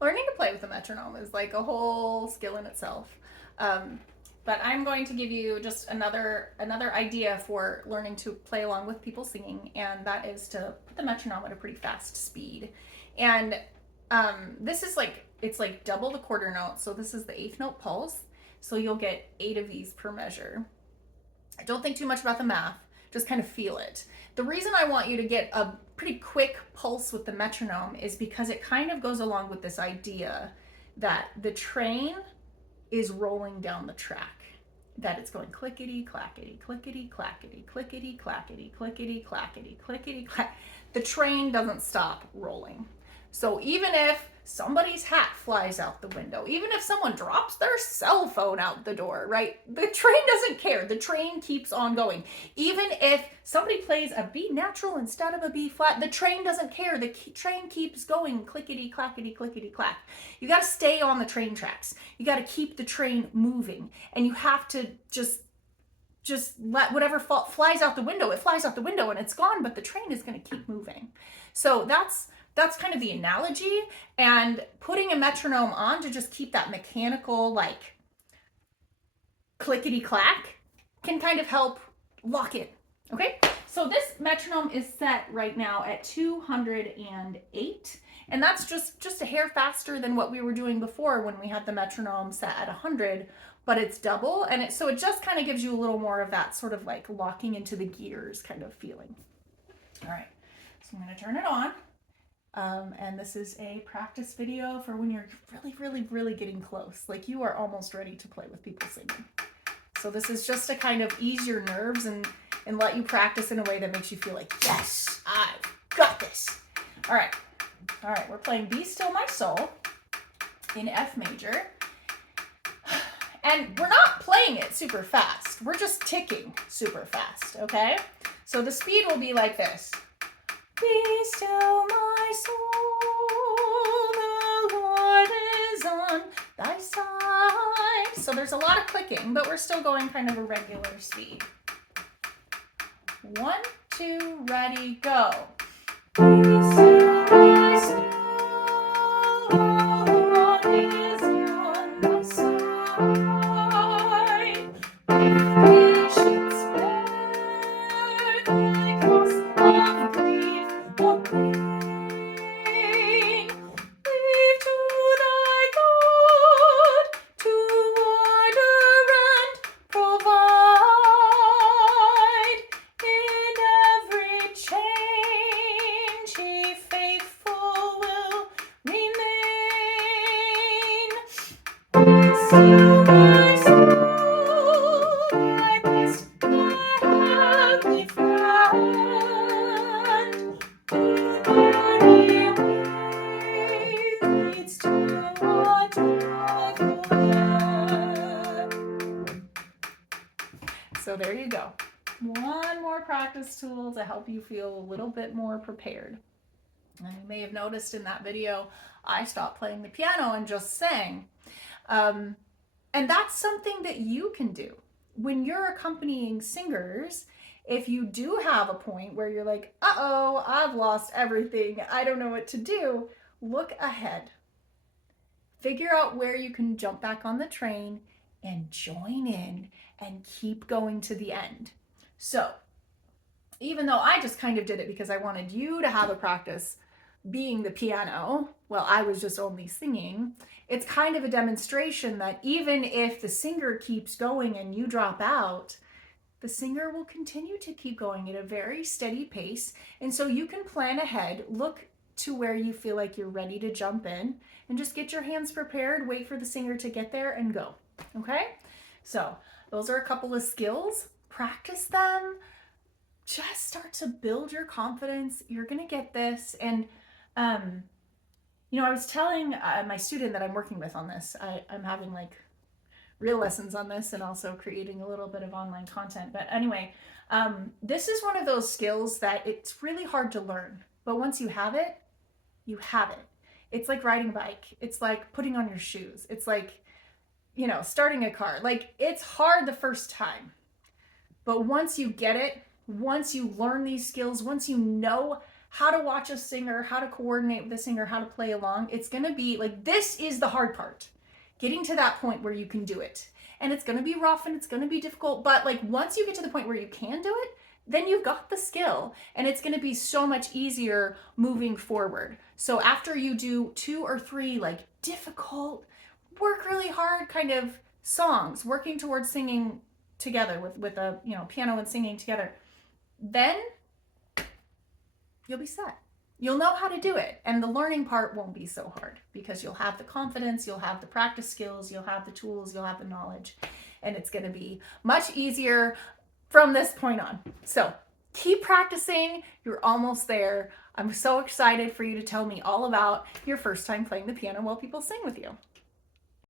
learning to play with the metronome is like a whole skill in itself. But I'm going to give you just another idea for learning to play along with people singing, and that is to put the metronome at a pretty fast speed. And this is like, it's like double the quarter note, so this is the eighth note pulse. So you'll get 8 of these per measure. Don't think too much about the math, just kind of feel it. The reason I want you to get a pretty quick pulse with the metronome is because it kind of goes along with this idea that the train is rolling down the track, that it's going clickety clackety clickety clackety clickety clackety clickety clackety clickety clack. The train doesn't stop rolling. So even if somebody's hat flies out the window, even if someone drops their cell phone out the door, right? The train doesn't care. The train keeps on going. Even if somebody plays a B natural instead of a B flat, the train doesn't care. The train keeps going clickety clackety clickety clack. You got to stay on the train tracks. You got to keep the train moving, and you have to just let whatever flies out the window, it flies out the window and it's gone, but the train is going to keep moving. So that's kind of the analogy, and putting a metronome on to just keep that mechanical, like, clickety clack can kind of help lock in. Okay, so this metronome is set right now at 208, and that's just a hair faster than what we were doing before when we had the metronome set at 100, but it's double, and so it just kind of gives you a little more of that sort of like locking into the gears kind of feeling. All right, so I'm going to turn it on. And this is a practice video for when you're really getting close. Like you are almost ready to play with people singing. So this is just to kind of ease your nerves and let you practice in a way that makes you feel like, yes, I've got this. All right, we're playing Be Still My Soul in F major. And we're not playing it super fast. We're just ticking super fast, okay? So the speed will be like this. Be still my soul, the Lord is on thy side. So there's a lot of clicking, but we're still going kind of a regular speed. 1, 2, ready, go. Be still my soul, the Lord is on thy side. Patience bear thy cross of grief. Leave to thy God to order and provide. In every change he faithful will remain. Be still my soul, thy best, my heavenly friend. So there you go. One more practice tool to help you feel a little bit more prepared. And you may have noticed in that video, I stopped playing the piano and just sang. And that's something that you can do. When you're accompanying singers, if you do have a point where you're like, uh-oh, I've lost everything, I don't know what to do, look ahead. Figure out where you can jump back on the train and join in and keep going to the end. So, even though I just kind of did it because I wanted you to have a practice being the piano, well, I was just only singing, it's kind of a demonstration that even if the singer keeps going and you drop out, the singer will continue to keep going at a very steady pace. And so you can plan ahead, look to where you feel like you're ready to jump in, and just get your hands prepared, wait for the singer to get there and go. Okay? So those are a couple of skills. Practice them. Just start to build your confidence. You're going to get this. And, I was telling my student that I'm working with on this, I'm having like real lessons on this and also creating a little bit of online content. But anyway, this is one of those skills that it's really hard to learn. But once you have it, you have it. It's like riding a bike. It's like putting on your shoes. It's like, starting a car. Like, it's hard the first time. But once you get it, once you learn these skills, once you know how to watch a singer, how to coordinate with a singer, how to play along. It's going to be like, this is the hard part, getting to that point where you can do it. And it's going to be rough and it's going to be difficult. But like, once you get to the point where you can do it, then you've got the skill and it's going to be so much easier moving forward. So after you do 2 or 3 like difficult, work really hard kind of songs, working towards singing together with a, you know, piano and singing together, then you'll be set. You'll know how to do it. And the learning part won't be so hard because you'll have the confidence, you'll have the practice skills, you'll have the tools, you'll have the knowledge, and it's going to be much easier from this point on. So keep practicing. You're almost there. I'm so excited for you to tell me all about your first time playing the piano while people sing with you.